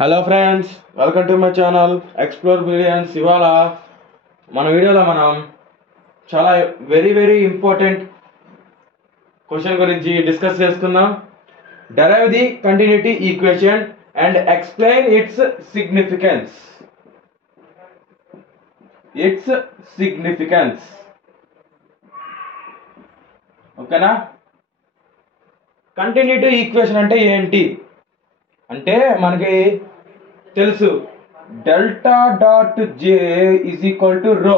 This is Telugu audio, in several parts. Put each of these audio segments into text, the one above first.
Hello friends, welcome to my channel explore brilliance. ఇవాళ మన వీడియోలో మనం చాలా వెరీ ఇంపార్టెంట్ క్వశ్చన్ గురించి డిస్కస్ చేసుకుందాం. Derive the continuity equation and explain its significance. ఓకేనా? కంటిన్యూటీ ఈక్వేషన్ అంటే ఏంటి అంటే మనకి తెలుసు, delta dot j is equal to రో.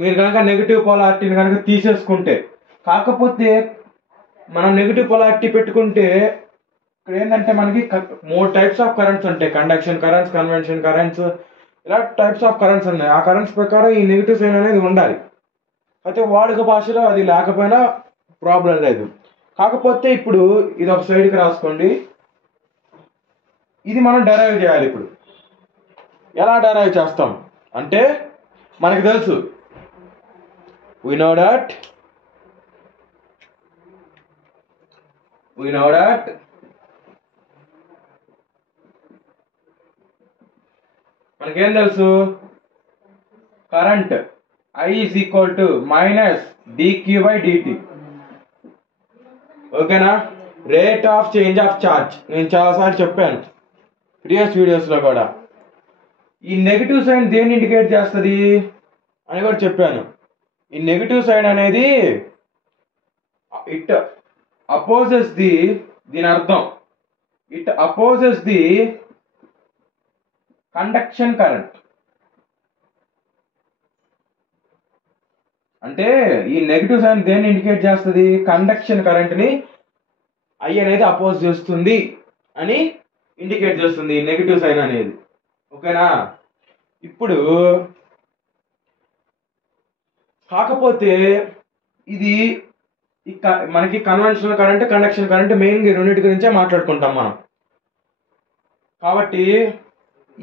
మీరు కనుక నెగిటివ్ పొలారిటీని కనుక తీసేసుకుంటే, కాకపోతే మనం నెగిటివ్ పొలారిటీ పెట్టుకుంటే ఇక్కడ ఏంటంటే మనకి 3 టైప్స్ ఆఫ్ కరెంట్స్ ఉంటాయి. కండక్షన్ కరెంట్స్, కన్వెన్షన్ కరెంట్స్, ఇలా టైప్స్ ఆఫ్ కరెంట్స్ ఉన్నాయి. ఆ కరెంట్స్ ప్రకారం ఈ నెగిటివ్ సైన్ అనేది ఉండాలి. అయితే వాడుక భాషలో అది లేకపోయినా ప్రాబ్లం లేదు. కాకపోతే ఇప్పుడు ఇది ఒక సైడ్కి రాసుకోండి. ఇది మనం డెరైవ్ చేయాలి. ఇప్పుడు ఎలా డెరైవ్ చేస్తాం అంటే మనకు తెలుసు, we know that మనకేం తెలుసు, current I is equal to minus dq by dt. ఓకేనా? Rate of change of charge నేను చాలాసార్లు చెప్పాను ప్రీవియస్ వీడియోస్లో కూడా. ఈ నెగిటివ్ సైన్ దేన్ని ఇండికేట్ చేస్తుంది అని కూడా చెప్పాను. ఈ నెగిటివ్ సైన్ అనేది ఇట్ అపోజెస్ ది, దీని అర్థం it opposes the conduction current. అంటే ఈ నెగిటివ్ సైన్ దేన్ని ఇండికేట్ చేస్తుంది, కండక్షన్ కరెంట్ని ఐ అనేది అపోజ్ చేస్తుంది అని ఇండికేట్ చేస్తుంది ఈ నెగిటివ్ సైన్ అనేది. ఓకేనా? ఇప్పుడు కాకపోతే ఇది మనకి కన్వెన్షనల్ కరెంట్, కండక్షన్ కరెంట్ మెయిన్గా ఈ రెండింటి గురించే మాట్లాడుకుంటాం మనం. కాబట్టి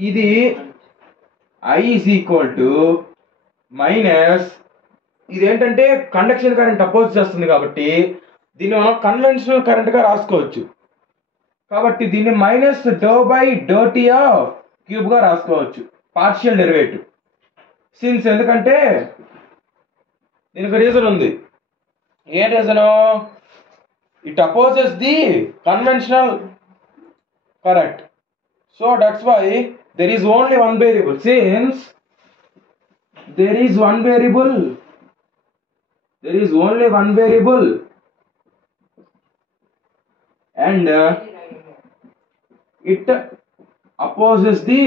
ఇది I is equal to minus, ఇదేంటంటే కండక్షన్ కరెంట్ అపోజ్ చేస్తుంది కాబట్టి దీన్ని మనం కన్వెన్షనల్ కరెంట్గా రాసుకోవచ్చు. కాబట్టి దీన్ని minus do by do t of క్యూబ్గా రాసుకోవచ్చు, పార్షియల్ డెరివేటివ్. సిన్స్ ఎందుకంటే దీనికి రీజన్ ఉంది. ఏ reason? It opposes the conventional current. So that's why there is only one variable. Since there is only one variable and it opposes the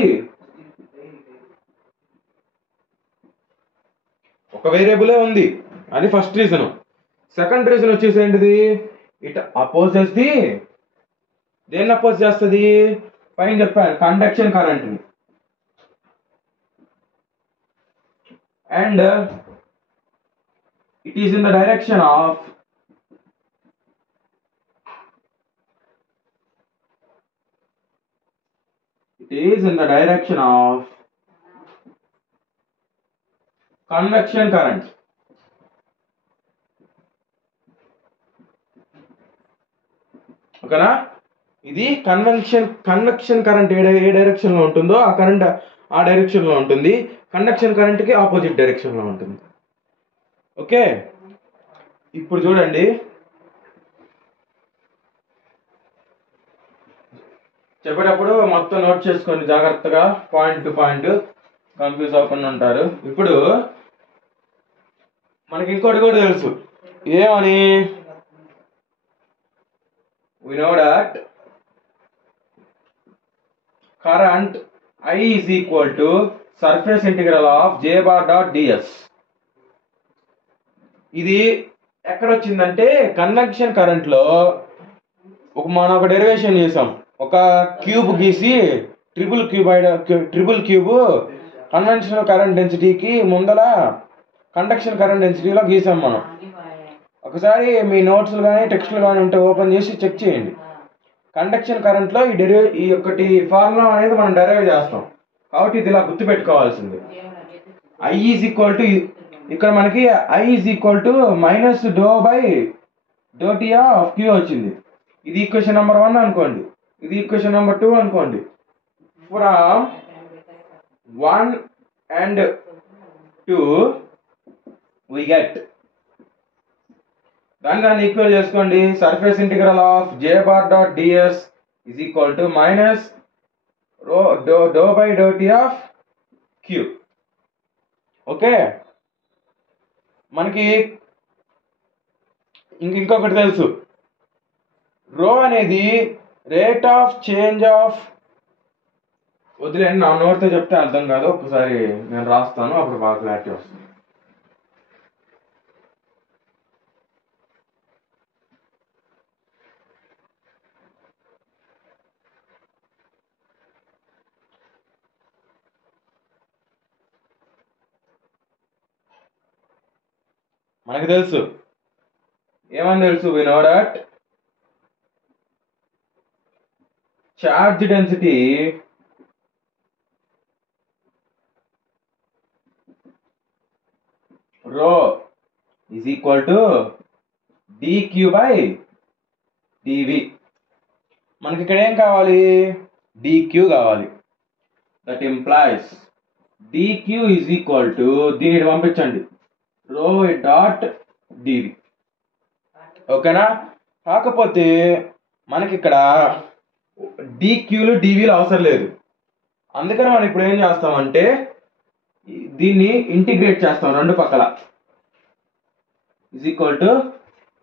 ఒక వేరియబులే ఉంది, అది ఫస్ట్ రీజన్. సెకండ్ రీజన్ వచ్చేసి ఏంటిది, ఇట్ అపోజెస్ ది, దేన్ని అపోజ్ చేస్తుంది పైన చెప్పాను, కండక్షన్ కరెంట్ని. And it is in the direction of convection current. ఓకేనా? ఇది కన్వెక్షన్ కరెంట్ ఏ డైరెక్షన్ లో ఉంటుందో ఆ కరెంట్ ఆ డైరెక్షన్ లో ఉంటుంది, కండక్షన్ కరెంట్ కి ఆపోజిట్ డైరెక్షన్ లో ఉంటుంది. ఓకే, ఇప్పుడు చూడండి, చెప్పేటప్పుడు మొత్తం నోట్ చేసుకోండి జాగ్రత్తగా, పాయింట్ టు పాయింట్, కన్ఫ్యూజ్ అవ్వకుండా ఉంటారు. ఇప్పుడు మనకి ఇంకోటి కూడా తెలుసు, ఏమని, we know that current I is equal to surface integral of j bar dot ds. ఇది ఎక్కడ వచ్చిందంటే కన్వెక్షన్ కరెంట్ లో మనం ఒక డెరివేషన్ చేసాం. ఒక క్యూబ్ గీసి ట్రిపుల్ క్యూబ్ కన్వెన్షనల్ కరెంట్ డెన్సిటీకి ముందల కండక్షన్ కరెంట్ డెన్సిటీలో గీసాం మనం. ఒకసారి మీ నోట్స్లు కానీ టెక్స్ట్లు కానీ ఉంటే ఓపెన్ చేసి చెక్ చేయండి. కండక్షన్ కరెంట్లో ఈ ఒకటి ఫార్ములా అనేది మనం డెరైవ్ చేస్తాం. కాబట్టి ఇది ఇలా గుర్తుపెట్టుకోవాల్సింది. I ఈజ్ ఈక్వల్ టు, ఇక్కడ మనకి I is equal to minus do by do t of q వచ్చింది. ఇది ఈక్వేషన్ నెంబర్ 1 అనుకోండి. ఇది ఈక్వేషన్ నెంబర్ 2 అనుకోండి. ఫ్రమ్ 1 and 2 we get, దాన్ని ఈక్వల్ చేసుకోండి. Surface integral of j bar dot ds is equal to minus rho dou by dou t of q. Okay, మనకి ఇంకొకటి తెలుసు, రో అనేది రేట్ ఆఫ్ చేంజ్ ఆఫ్, వదిలేండి నా నోట్తో చెప్తే అర్థం కాదు, ఒకసారి నేను రాస్తాను, అప్పుడు బాగా క్లారిటీ వస్తుంది. మనకి తెలుసు, ఏమని తెలుసు, we know that charge density rho is equal to dq by dv. మనకి ఇక్కడ ఏం కావాలి, dq కావాలి. That implies dq is equal to, దీనిని పంపించండి, rho డాట్ dv. ఓకేనా? కాకపోతే మనకి ఇక్కడ dqలు dvలు అవసరం లేదు. అందుకని మనం ఇప్పుడు ఏం చేస్తామంటే దీన్ని ఇంటిగ్రేట్ చేస్తాం రెండు పక్కల. ఇజ్ ఈక్వల్ టు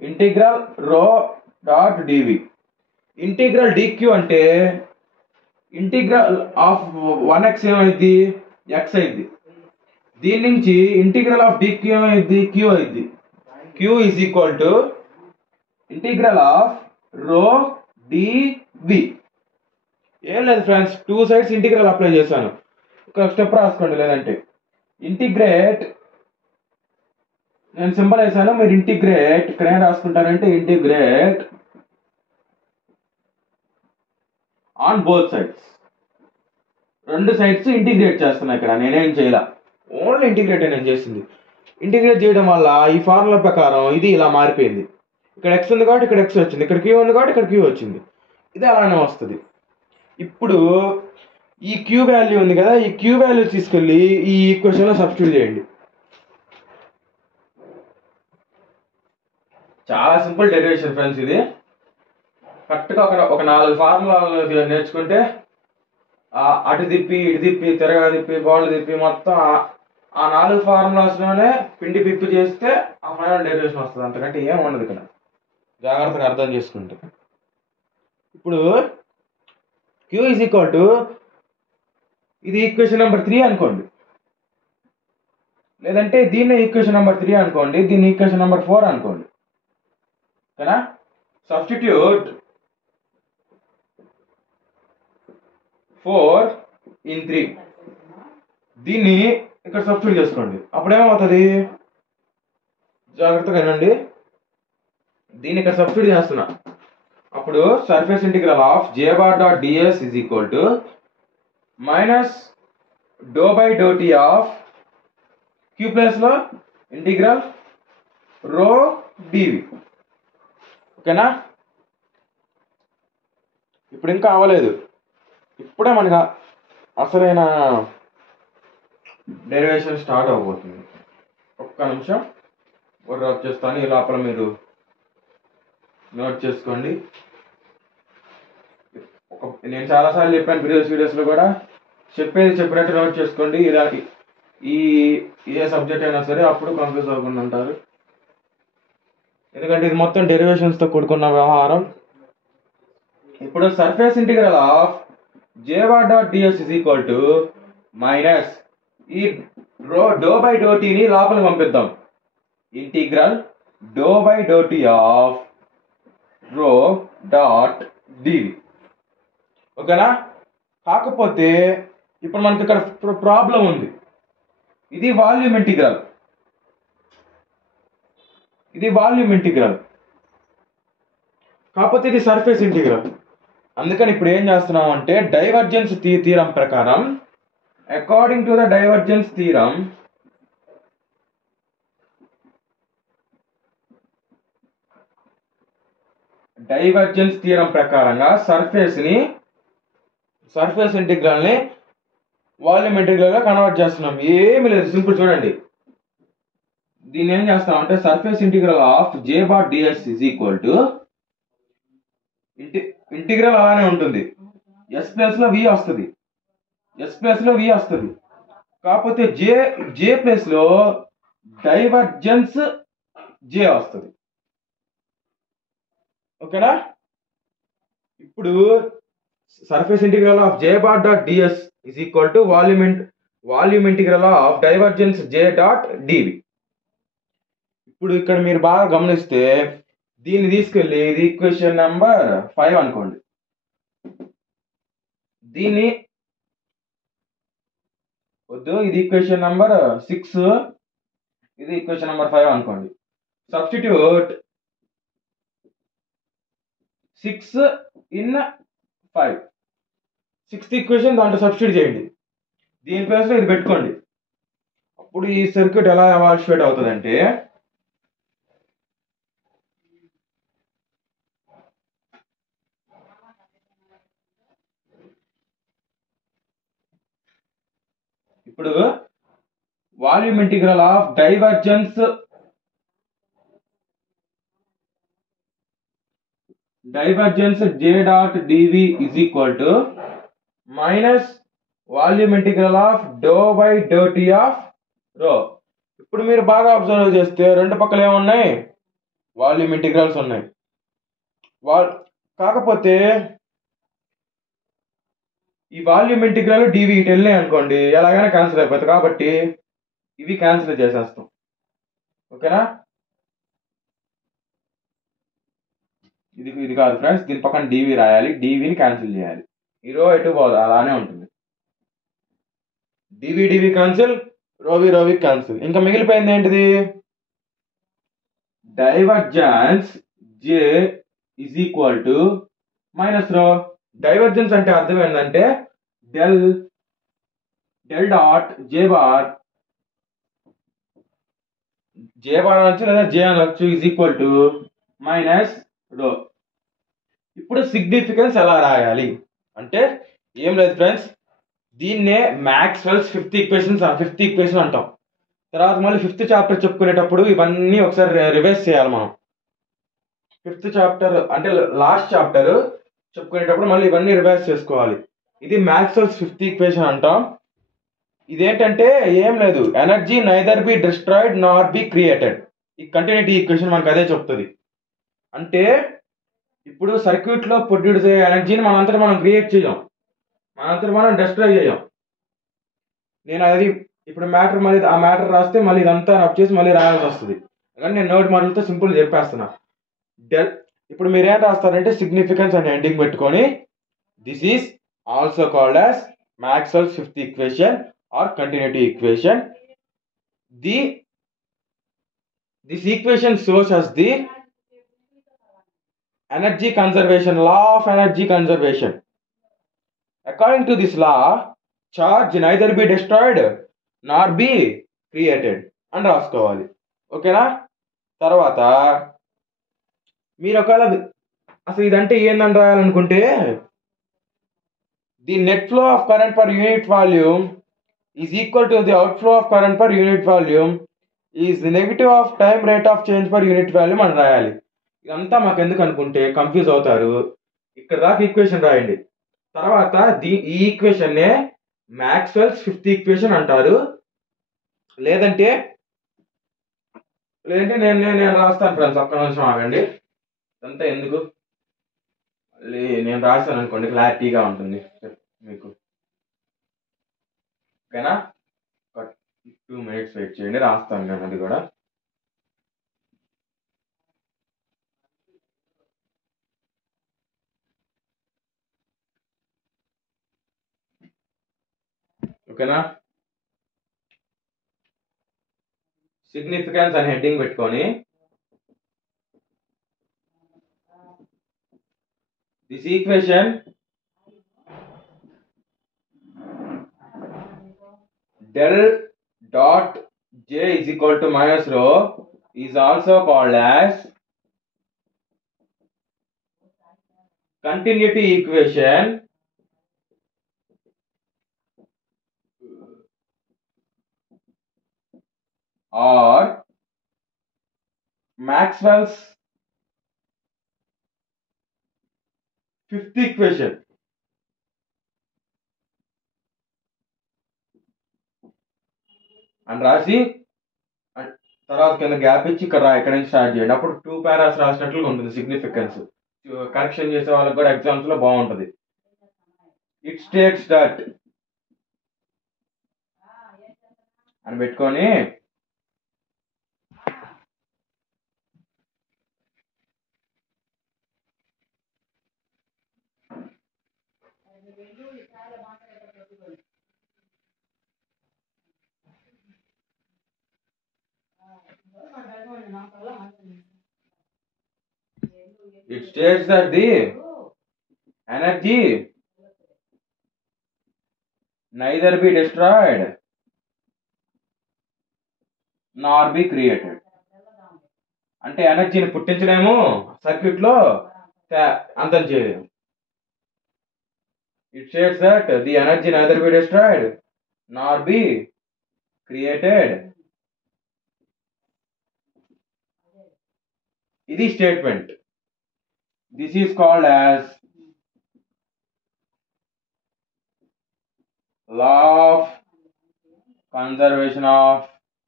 ఇంటిగ్రల్ రో డాట్ డివి. ఇంటిగ్రల్ dq అంటే ఇంటిగ్రల్ ఆఫ్ 1x ఏమైంది, x అయింది. దీని నుంచి ఇంటిగ్రల్ ఆఫ్ dq ఏమైంది, q అయింది. q is equal to integral of రో డివి. ఏం లేదు ఫ్రెండ్స్, 2 సైడ్స్ ఇంటిగ్రల్ అప్లై చేశాను. ఒక స్టెప్ రాసుకోండి, లేదంటే ఇంటిగ్రేట్, నేను సింబల్ వేసాను, మీరు ఇంటిగ్రేట్ ఇక్కడ ఏం రాసుకుంటారంటే ఇంటిగ్రేట్ ఆన్ బోత్ సైడ్స్. రెండు సైడ్స్ ఇంటిగ్రేట్ చేస్తున్నా. ఇక్కడ నేనేం చేయాల, ఓన్లీ ఇంటిగ్రేట్ నేను చేసింది. ఇంటిగ్రేట్ చేయడం వల్ల ఈ ఫార్ములా ప్రకారం ఇది ఇలా మారిపోయింది. ఇక్కడ x ఉంది కాబట్టి ఇక్కడ x వచ్చింది, ఇక్కడ q ఉంది కాబట్టి ఇక్కడ q వచ్చింది. ఇది అలానే వస్తుంది. ఇప్పుడు ఈ q వాల్యూ ఉంది కదా, ఈ q వాల్యూ తీసుకెళ్ళి ఈ ఈక్వేషన్లో సబ్స్టిట్యూట్ చేయండి. చాలా సింపుల్ డెరివేషన్ ఫ్రెండ్స్. ఇది కరెక్ట్గా ఒక 4 ఫార్ములాలు నేర్చుకుంటే అటు తిప్పి ఇటు తిప్పి తిరగా తిప్పి బాల్ తిప్పి మొత్తం ఆ 4 ఫార్ములాస్లోనే పిండి పిప్పి చేస్తే ఆ ఫైనల్ డెరివేషన్ వస్తుంది. అంతకంటే ఏం ఉండదు ఇక్కడ, జాగ్రత్తగా అర్థం చేసుకుంటే. ఇప్పుడు q ఈజ్ ఈక్వల్ టు, ఇది ఈక్వేషన్ నెంబర్ 3 అనుకోండి, లేదంటే దీన్ని ఈక్వేషన్ నెంబర్ 3 అనుకోండి, దీన్ని ఈక్వేషన్ నెంబర్ 4 అనుకోండి. ఓకేనా? సబ్స్టిట్యూట్ 4 in 3, దీన్ని ఇక్కడ సబ్స్టిట్యూట్ చేసుకోండి. అప్పుడు ఏమవుతుంది, జాగ్రత్తగా వినండి, దీన్ని ఇక్కడ సబ్స్టిట్యూట్ చేస్తున్నా. అప్పుడు surface integral of j bar dot ds is equal to minus do by do t of q plus లో ఇంటిగ్రల్ రో డివి. ఓకేనా? ఇప్పుడు ఇంకా అవ్వలేదు, ఇప్పుడే మనకు అసలైన డెరివేషన్ స్టార్ట్ అవబోతుంది. ఒక్క నిమిషం వర్క్ చేస్తాను, ఈ లోపల మీరు నోట్ చేసుకోండి. నేను చాలాసార్లు చెప్పాను ప్రీవియస్ వీడియోస్లో కూడా, చెప్పినట్టు నోట్ చేసుకోండి. ఇలా ఏ సబ్జెక్ట్ అయినా సరే అప్పుడు కన్ఫ్యూజ్ అవ్వకుండా ఉంటారు, ఎందుకంటే ఇది మొత్తం డెరివేషన్స్తో కూడుకున్న వ్యవహారం. ఇప్పుడు surface integral of j bar dot ds is equal to minus ఈ డో బై డో టీని లోపల పంపిద్దాం, integral do by do t of rho dot dv. ఓకేనా? కాకపోతే ఇప్పుడు మనకి ఇక్కడ ప్రాబ్లం ఉంది. ఇది వాల్యూమ్ ఇంటిగ్రల్, ఇది వాల్యూమ్ ఇంటిగ్రల్, కాకపోతే ఇది సర్ఫేస్ ఇంటిగ్రల్. అందుకని ఇప్పుడు ఏం చేస్తున్నాం అంటే డైవర్జెన్స్ థీరం ప్రకారం, according to the divergence theorem, divergence theorem ప్రకారంగా సర్ఫేస్ ఇంటిగ్రల్ ని వాల్యూమ్ ఇంటిగ్రల్ గా కన్వర్ట్ చేస్తున్నాం. ఏమి లేదు, సింపుల్ చూడండి. దీన్ని ఏం చేస్తాం అంటే surface integral of J bar ds is equal to integral అలానే ఉంటుంది, ఎస్ ప్లస్ లో వి వస్తుంది, కాకపోతే జే ప్లస్ లో డైవర్జెన్స్ జే వస్తుంది. ఓకేనా? ఇప్పుడు surface integral of J bar dot ds is equal to volume integral of divergence J dot dv. ఇప్పుడు ఇక్కడ మీరు బాగా గమనిస్తే దీన్ని తీసుకెళ్ళి ఇది ఈక్వేషన్ నెంబర్ 5 అనుకోండి, దీన్ని వద్దు, ఇది ఈక్వేషన్ నెంబర్ 6, ఇది ఈక్వేషన్ నెంబర్ 5 అనుకోండి. సబ్స్టిట్యూట్ 6 in 5, 6th ఈక్వేషన్ దాంట్లో సబ్స్టిట్యూట్ చేయండి, దీని ప్లేస్ లో ఇది పెట్టుకోండి. అప్పుడు ఈ సర్క్యూట్ ఎలా ఎవాల్యుయేట్ అవుతుందంటే ఇప్పుడు volume integral of divergence J dot dv is equal to minus volume integral of do by do t of rho. ఇప్పుడు మీరు బాగా అబ్జర్వ్ చేస్తే రెండు పక్కల ఏమున్నాయి, వాల్యూమ్ ఇంటిగ్రల్స్ ఉన్నాయి. కాకపోతే ఈ వాల్యూమ్ ఇంటిగ్రల్ డివి ఇటు వెళ్ళినాయి అనుకోండి, ఎలాగైనా క్యాన్సిల్ అయిపోతుంది, కాబట్టి ఇవి క్యాన్సిల్ చేసేస్తాం. ఓకేనా? ఇది కాదు ఫ్రెండ్స్, దీని పక్కన డివి రాయాలి, డివిని క్యాన్సిల్ చేయాలి. ఈ రో ఎటు పోదు, అలానే ఉంటుంది. డివి క్యాన్సిల్, రోవి క్యాన్సిల్. ఇంకా మిగిలిపోయింది ఏంటిది, divergence J is equal to minus రో. డైవర్జెన్స్ అంటే అర్థం ఏంటంటే డెల్ డాట్ జే బార్ అనొచ్చు లేదా జే అనొచ్చు ఇజ్ ఈక్వల్ టు మైనస్ రో. ఇప్పుడు సిగ్నిఫికెన్స్ ఎలా రాయాలి అంటే ఏం లేదు ఫ్రెండ్స్, దీన్నే మ్యాక్స్వెల్స్ ఫిఫ్త్ ఈక్వేషన్ అంటాం. తర్వాత మళ్ళీ 5th చాప్టర్ చెప్పుకునేటప్పుడు ఇవన్నీ ఒకసారి రివైజ్ చేయాలి మనం. 5th చాప్టర్ అంటే లాస్ట్ చాప్టర్ చెప్పుకునేటప్పుడు మళ్ళీ ఇవన్నీ రివైజ్ చేసుకోవాలి. ఇది మ్యాక్స్వెల్స్ 5th ఈక్వేషన్ అంటాం. ఇదేంటంటే ఏం లేదు, energy neither be destroyed Nar be created. ఈ కంటిన్యూటీ ఈక్వేషన్ మనకు అదే చెప్తుంది. అంటే ఇప్పుడు సర్క్యూట్ లో ప్రొడ్యూస్ అయ్యే ఎనర్జీని మనంతటా మనం క్రియేట్ చేయం, మనంతటా మనం డిస్ట్రాయ్ చేయం. నేను అది ఇప్పుడు మళ్ళీ ఆ మ్యాటర్ రాస్తే మళ్ళీ ఇదంతా రబ్ చేసి మళ్ళీ రాయాల్సి వస్తుంది, కానీ నేను నోట్ మాటలతో సింపుల్ చెప్పేస్తున్నా. ఇప్పుడు మీరేం రాస్తారంటే సిగ్నిఫికెన్స్ అనే ఎండింగ్ పెట్టుకొని this is also called as Maxwell's 5th equation or continuity equation. This equation shows us the energy conservation, law of energy conservation. According to this law, charge neither be destroyed nor be created అని రాసుకోవాలి. ఓకేనా? తర్వాత మీరు ఒకవేళ అసలు ఇదంటే ఏందని రాయాలనుకుంటే the net flow of current per unit volume is equal to the out flow of current per unit volume is the negative of time rate of change per unit volume అని రాయాలి. ఇదంతా మాకు ఎందుకు అనుకుంటే కన్ఫ్యూజ్ అవుతారు, ఇక్కడ దాకా ఈక్వేషన్ రాయండి. తర్వాత ఈ ఈక్వేషన్నే మ్యాక్స్వెల్స్ 5th ఈక్వేషన్ అంటారు. లేదంటే నేను రాస్తాను ఫ్రెండ్స్, ఒక్క నిమిషం ఆగండి. ఇదంతా ఎందుకు, నేను రాస్తాను అనుకోండి, క్లారిటీగా ఉంటుంది మీకు. ఓకేనా? 2 minutes వెయిట్ చేయండి, రాస్తాను నేను అది కూడా. ఓకేనా? సిగ్నిఫికెన్స్ అని హెడ్డింగ్ పెట్టుకొని this equation del dot j is equal to minus rho is also called as continuity equation or Maxwell's fifth equation అని రాసి తర్వాత కింద గ్యాప్ ఇచ్చి ఇక్కడ నుంచి స్టార్ట్ చేయండి. అప్పుడు 2 పారాస్ రాసినట్లుగా ఉంటుంది సిగ్నిఫికెన్స్. కరెక్షన్ చేసే వాళ్ళకి కూడా ఎగ్జామ్స్ లో బాగుంటుంది. ఇట్ స్టేట్స్ దట్ అని పెట్టుకొని it states that the energy neither be destroyed nor be created. అంటే ఎనర్జీని పుట్టించలేము, సర్క్యూట్ లో అంతం చేయలేము. It states that the energy neither be destroyed nor be created. ఇది statement. This is called as law of conservation of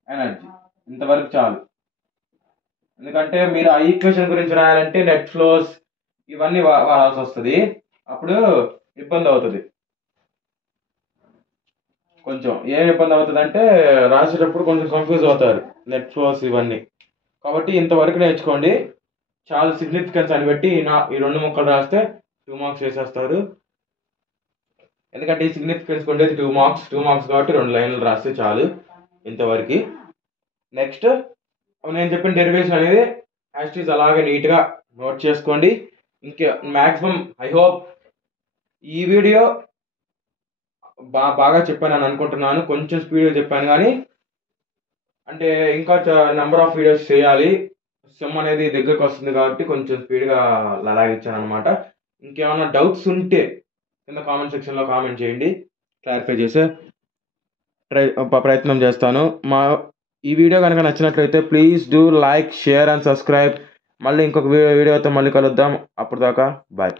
energy. ఇంతవరకు చాలు. ఎందుకంటే మీరు ఆ ఈక్వేషన్ గురించి రాయాలంటే నెట్ ఫ్లోస్ ఇవన్నీ వాడాల్సి వస్తుంది. అప్పుడు ఇబ్బంది అవుతుంది. కొంచెం ఏం ఇబ్బంది అవుతుంది అంటే రాసేటప్పుడు కొంచెం కన్ఫ్యూజ్ అవుతారు నెట్ ఫ్లోస్ ఇవన్నీ. కాబట్టి ఇంతవరకు నేర్చుకోండి. చాలా సిగ్నిఫికెన్స్ అని బట్టి ఈ 2 ముక్కలు రాస్తే 2 మార్క్స్ వేసేస్తారు. ఎందుకంటే ఈ సిగ్నిఫికెన్స్ ఉండేది 2 మార్క్స్ కాబట్టి 2 లైన్లు రాస్తే చాలు ఇంతవరకు. నెక్స్ట్ నేను చెప్పిన డెరివేషన్ అనేది యాక్చువల్స్ అలాగే నీట్గా నోట్ చేసుకోండి. ఇంకా మ్యాక్సిమం ఐ హోప్ ఈ వీడియో బాగా చెప్పాను అని అనుకుంటున్నాను. కొంచెం స్పీడ్గా చెప్పాను కానీ అంటే ఇంకా నెంబర్ ఆఫ్ వీడియోస్ చేయాలి. సెమ్ అనేది దగ్గరకు వస్తుంది కాబట్టి కొంచెం స్పీడ్గా లాగిచ్చాను అనమాట. ఇంకేమైనా డౌట్స్ ఉంటే కింద కామెంట్ సెక్షన్లో కామెంట్ చేయండి, క్లారిఫై చేసే ప్రయత్నం చేస్తాను. ఈ వీడియో కనుక నచ్చినట్లయితే please do like, share and subscribe. మళ్ళీ ఇంకొక వీడియోతో మళ్ళీ కలుద్దాం. అప్పుడు దాకా బాయ్.